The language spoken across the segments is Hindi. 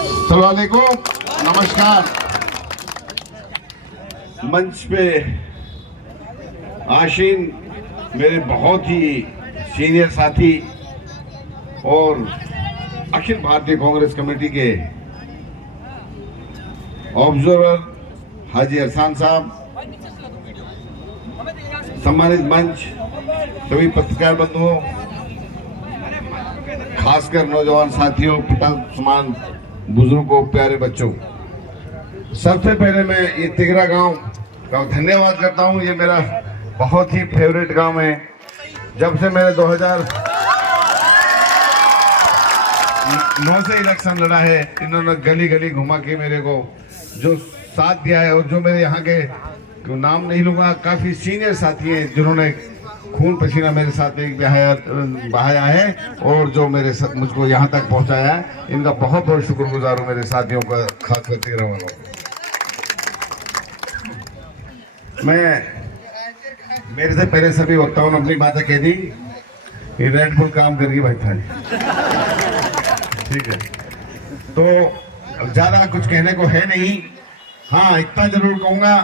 अस्सलाम वालेकुम, नमस्कार। मंच पे आशीन मेरे बहुत ही सीनियर साथी और अखिल भारतीय कांग्रेस कमेटी के ऑब्जर्वर हाजी अरसान साहब, सम्मानित मंच, सभी पत्रकार बंधुओं, खासकर नौजवान साथियों, पिता समान बुजुर्गों, प्यारे बच्चों, सबसे पहले मैं ये तिगरा गांव का धन्यवाद करता हूं। ये मेरा बहुत ही फेवरेट गांव है। जब से मैंने 2009 से इलेक्शन लड़ा है, इन्होंने गली गली घुमा के मेरे को जो साथ दिया है, और जो मेरे यहाँ के नाम नहीं लूंगा, काफी सीनियर साथी हैं जिन्होंने खून पसीना मेरे साथ एक बहाया है और जो मुझको यहाँ तक पहुँचाया है, इनका बहुत बहुत शुक्रगुजार हूँ, मेरे साथियों का, खास कर तिगरा वालों। मैं मेरे से पहले सभी वक्ताओं ने अपनी बातें कह दी। ये रेड बुल काम करके बैठा है, ठीक है, तो ज्यादा कुछ कहने को है नहीं। हाँ, इतना जरूर कहूंगा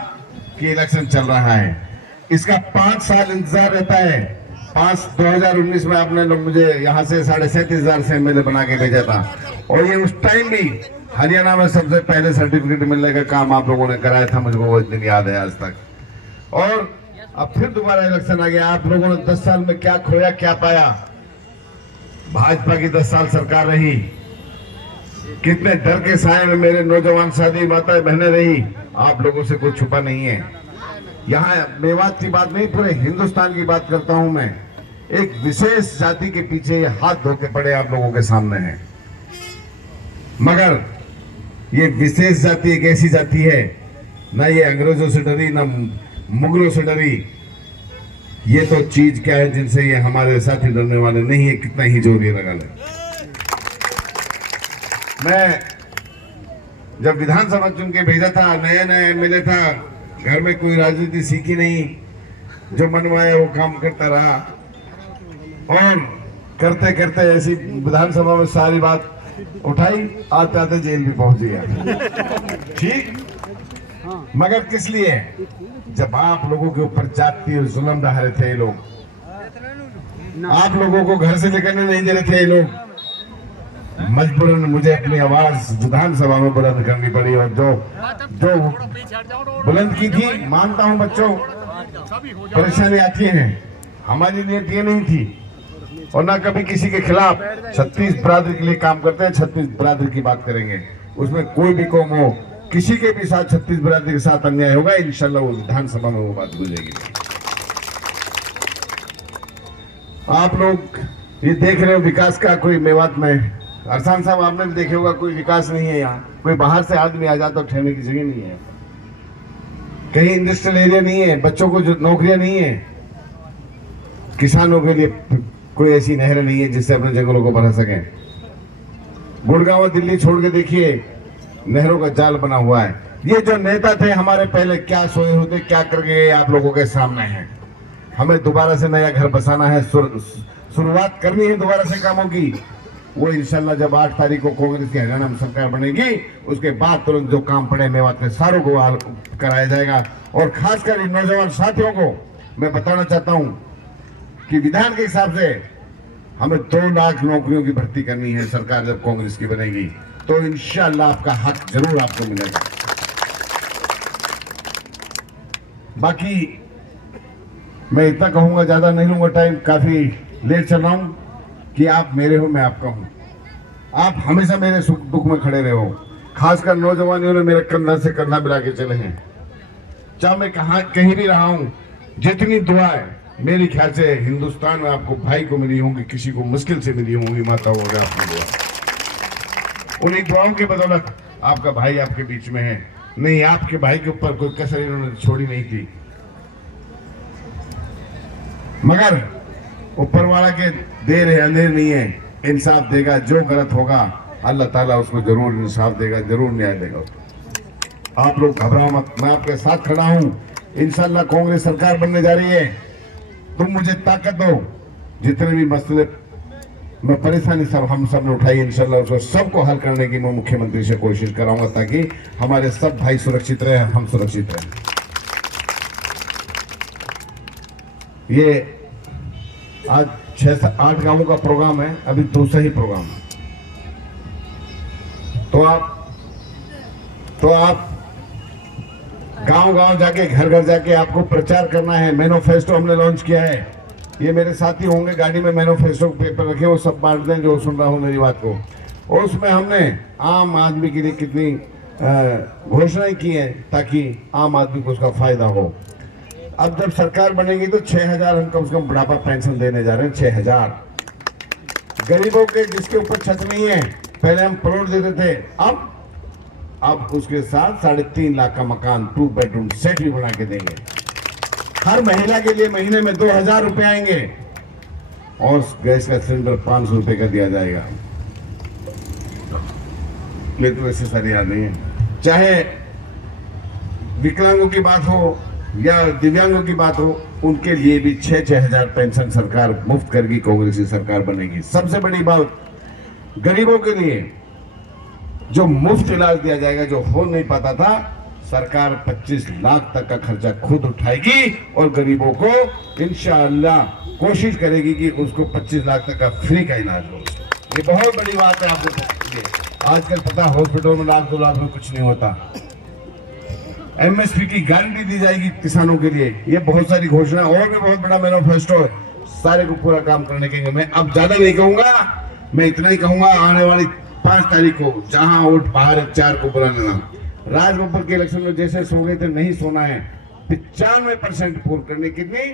कि इलेक्शन चल रहा है, इसका 5 साल इंतजार रहता है। 2019 में आपने लोग मुझे यहाँ से 37,500 से एमएलए बना के भेजा था, और ये उस टाइम भी हरियाणा में सबसे पहले सर्टिफिकेट मिलने का काम आप लोगों ने कराया था, मुझको वो दिन याद है आज तक। और अब फिर दोबारा इलेक्शन आ गया। आप लोगों ने 10 साल में क्या खोया, क्या पाया? भाजपा की 10 साल सरकार रही, कितने डर के साए में मेरे नौजवान साथी माताएं बहनें रही, आप लोगों से कुछ छुपा नहीं है। यहाँ मेवात की बात नहीं, पूरे हिंदुस्तान की बात करता हूं मैं। एक विशेष जाति के पीछे ये हाथ धो के पड़े आप लोगों के सामने हैं, मगर ये विशेष जाति एक ऐसी जाति है, ना ये अंग्रेजों से डरी, ना मुगलों से डरी। ये तो चीज क्या है जिनसे ये हमारे साथी डरने वाले नहीं है, कितना ही जोर ये लगा ले। मैं जब विधानसभा चुन के भेजा था, नया नया एमएलए था, घर में कोई राजनीति सीखी नहीं, जो मनवाया वो काम करता रहा, और करते करते ऐसी विधानसभा में सारी बात उठाई, आते आते जेल भी पहुंच गया। ठीक, मगर किस लिए? जब आप लोगों के ऊपर जाति और जुल्म ढा रहे थे ये लोग, आप लोगों को घर से निकलने नहीं दे रहे थे ये लोग, मजबूरन मुझे अपनी आवाज विधानसभा में बुलंद करनी पड़ी, और जो बुलंद की थी, मानता हूं बच्चों, परेशानी आती है, हमारी नीयत ये नहीं थी, और ना कभी किसी के खिलाफ। 36 बरादरी के लिए काम करते हैं, 36 बरादरी की बात करेंगे, उसमें कोई भी कौम हो, किसी के भी साथ 36 बरादरी के साथ अन्याय होगा, इंशाल्लाह वो विधानसभा में वो बात गुजरेगी। आप लोग ये देख रहे हो विकास का कोई मेवात में, अरसान साहब आपने भी देखे होगा, कोई विकास नहीं है यहाँ। कोई बाहर से आदमी आ जाता तो ठहरने की जगह नहीं है, कहीं इंडस्ट्रियल एरिया नहीं है, बच्चों को जो नौकरियां नहीं है, किसानों के लिए कोई ऐसी नहर नहीं है जिससे अपने जंगलों को भर सकें। गुड़गांव दिल्ली छोड़ के देखिए, नहरों का जाल बना हुआ है। ये जो नेता थे हमारे पहले, क्या सोए होते, क्या कर गए, आप लोगों के सामने है। हमें दोबारा से नया घर बसाना है, शुरुआत करनी है दोबारा से कामों की। वो इंशाल्लाह जब 8 तारीख को कांग्रेस की हरियाणा में सरकार बनेगी, उसके बाद तुरंत जो काम पड़े मेवात में सारों को कराया जाएगा। और खासकर इन नौजवान साथियों को मैं बताना चाहता हूं कि विधान के हिसाब से हमें 2 लाख नौकरियों की भर्ती करनी है। सरकार जब कांग्रेस की बनेगी तो इंशाल्लाह आपका हक जरूर आपको मिलेगा। बाकी मैं इतना कहूंगा, ज्यादा नहीं लूंगा टाइम, काफी लेट चल रहा हूं, कि आप मेरे हो, मैं आपका हूं। आप हमेशा मेरे सुख दुख में खड़े रहो, खासकर नौजवानियों ने मेरे कंधा से कंधा मिला के चले हैं। चाहे मैं कहीं भी रहा हूं, जितनी दुआएं मेरी ख्याल से हिंदुस्तान में आपको भाई को मिली होंगी, किसी को मुश्किल से मिली होंगी, माता होगा आपकी दुआ, उन्हीं दुआओं के बदौलत आपका भाई आपके बीच में है। नहीं, आपके भाई के ऊपर कोई कसर इन्होंने छोड़ी नहीं थी, मगर ऊपर वाला के देर है अंधेर नहीं है, इंसाफ देगा। जो गलत होगा अल्लाह ताला उसको जरूर इंसाफ देगा, जरूर न्याय देगा। आप लोग घबराओ मत, मैं आपके साथ खड़ा हूं। इंशाल्लाह कांग्रेस सरकार बनने जा रही है। तुम मुझे ताकत दो, जितने भी मसले मैं परेशानी सब हम सब ने उठाई, इंशाल्लाह उसको सबको हल करने की मैं मुख्यमंत्री से कोशिश कराऊंगा ताकि हमारे सब भाई सुरक्षित रहे, हम सुरक्षित रहे। ये आज 6-8 गांवों का प्रोग्राम है, अभी दूसरा ही प्रोग्राम है। तो आप गांव-गांव जाके, घर-घर जाके आपको प्रचार करना है। मैनिफेस्टो हमने लॉन्च किया है, ये मेरे साथी होंगे गाड़ी में, मैनिफेस्टो पेपर रखे, वो सब बांट दें जो सुन रहा हूं मेरी बात को। और उसमें हमने आम आदमी के लिए कितनी घोषणाएं की हैं ताकि आम आदमी को उसका फायदा हो। अब जब सरकार बनेगी तो 6,000 हम कम से कम बुढ़ापा पेंशन देने जा रहे हैं। 6,000 गरीबों के जिसके ऊपर छत नहीं है, पहले हम प्लॉट देते थे, अब उसके साथ 3.5 लाख का मकान 2 बेडरूम सेट भी बना के देंगे। हर महिला के लिए महीने में 2,000 रुपए आएंगे और गैस का सिलेंडर 500 रुपए का दिया जाएगा। ये तो ऐसे सारी याद नहीं है। चाहे विकलांगों की बात हो या दिव्यांगों की बात हो, उनके लिए भी 6,000 पेंशन सरकार मुफ्त करेगी, कांग्रेस की सरकार बनेगी। सबसे बड़ी बात गरीबों के लिए जो मुफ्त इलाज दिया जाएगा, जो हो नहीं पाता था, सरकार 25 लाख तक का खर्चा खुद उठाएगी और गरीबों को इंशाअल्लाह कोशिश करेगी कि उसको 25 लाख तक का फ्री का इलाज हो। ये बहुत बड़ी बात है आपको। आजकल पता हॉस्पिटल में 1-2 लाख में कुछ नहीं होता। एमएसपी की गारंटी दी जाएगी किसानों के लिए। ये बहुत सारी घोषणा और भी बहुत बड़ा मैनिफेस्टो है, सारे को पूरा काम करने के लिए मैं अब ज्यादा नहीं कहूंगा, मैं इतना ही कहूंगा। आने वाली 5 तारीख को जहां वोट बाहर 4 को बुला लेना। राजगोपाल के इलेक्शन में जैसे सो गए थे, नहीं सोना है। 95% पूर्ण करने, कितनी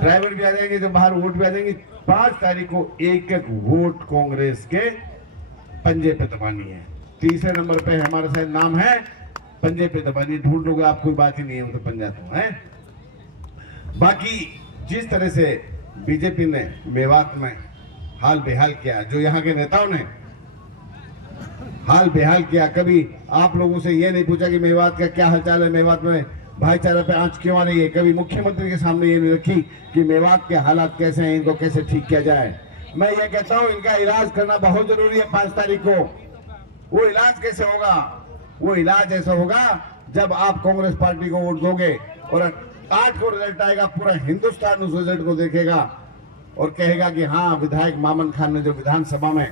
ड्राइवर भी आ जाएंगे, जो बाहर वोट भी आ जाएंगे। 5 तारीख को एक वोट कांग्रेस के पंजे पे दबानी है। तीसरे नंबर पे हमारा शायद नाम है, पंजे पे दबानी। ढूंढ लोगे आप, कोई बात ही नहीं है, वो तो पंजा तो है। बाकी जिस तरह से बीजेपी ने मेवात में हाल बेहाल किया, जो यहाँ के नेताओं ने हाल बेहाल किया, कभी आप लोगों से ये नहीं पूछा कि मेवात का क्या हालचाल है, मेवात में भाईचारा पे आंच क्यों आ रही है। कभी मुख्यमंत्री के सामने ये नहीं रखी कि मेवात के हालात कैसे हैं, इनको कैसे ठीक किया जाए। मैं ये कहता हूं, इनका इलाज करना बहुत जरूरी है 5 तारीख को। वो इलाज कैसे होगा? वो इलाज ऐसा होगा जब आप कांग्रेस पार्टी को वोट दोगे और 8 को रिजल्ट आएगा, पूरा हिंदुस्तान उस रिजल्ट को देखेगा और कहेगा कि हाँ, विधायक मामन खान ने जो विधानसभा में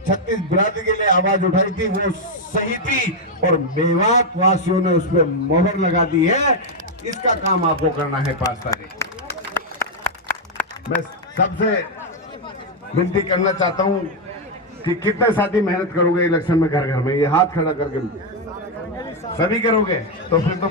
36 बिरादरी के लिए आवाज उठाई थी वो सही थी और मेवात वासियों ने उस पर मोहर लगा दी है। इसका काम आपको करना है 5 तारीख। मैं सबसे विनती करना चाहता हूं कि कितने साथी मेहनत करोगे इलेक्शन में, घर घर में ये हाथ खड़ा करके सभी करोगे तो फिर तो